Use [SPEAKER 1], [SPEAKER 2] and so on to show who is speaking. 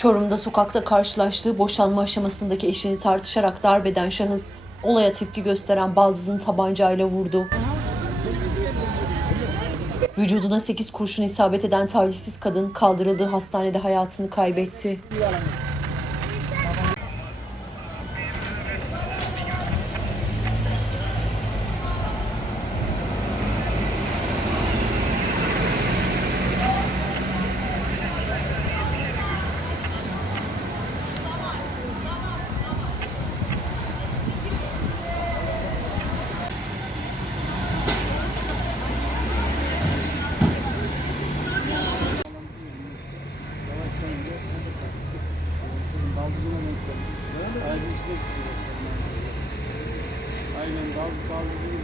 [SPEAKER 1] Çorum'da sokakta karşılaştığı boşanma aşamasındaki eşini tartışarak darbeden şahıs olaya tepki gösteren baldızını tabancayla vurdu. Vücuduna 8 kurşun isabet eden talihsiz kadın kaldırıldığı hastanede hayatını kaybetti.
[SPEAKER 2] Aynen bal baldızını boyun